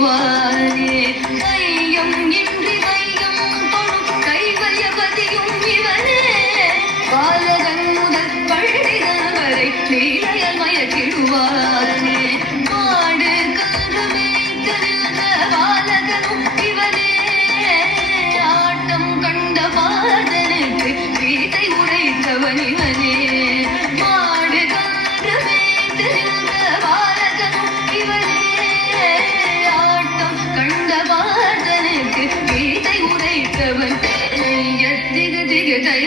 மயக்கிடுவானே கையும் இன்றி மையம் தொழும் கைவயபதியும் இவனே பாலகன் முதல் பள்ளிகள் வரை லீலையல் மயக்கிடுவானே மாடு கன்று மேய்த்து நின்ற பாலகனும் இவனே ஆட்டம் கண்ட பாதனுக்கு வீட்டை உரைத்தவன் இவனே மாடு கன்று மேய்த்து நின்ற பாலகனும் இவனே ஆட்டம் கண்ட பாதனுக்கு வீட்டை உரைத்தவன் திகு திகு தை